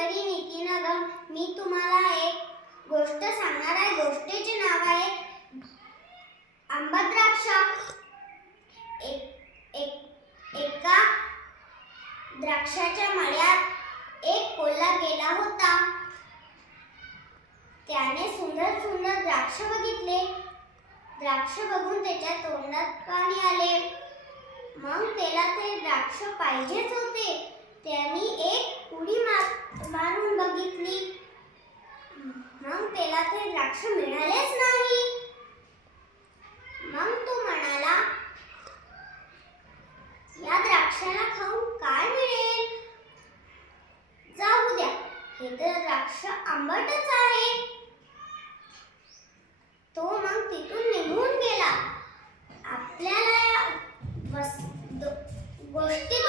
ईश्वरी नीतीनगर. मी तुम्हाला एक गोष्ट सांगणार आहे. गोष्टीचे नाव आहे आंबा द्राक्ष. एका द्राक्षाच्या मळ्यात एक कोल्हा गेला होता. त्याने सुंदर सुंदर द्राक्ष बघितले. द्राक्ष बघून त्याच्या तोंडात पाणी आले. मग त्याला ते द्राक्ष पाहिजेच होते. त्याने एक उडी मारून बघितली. मग त्याला ते द्राक्ष मिळालेच नाही. मग तो म्हणाला, या द्राक्षाला खाऊन काय मिळेल? जाऊ द्या, हे तर द्राक्ष आंबटच आहे. तो मग तिथून निघून गेला. आपल्याला गोष्टी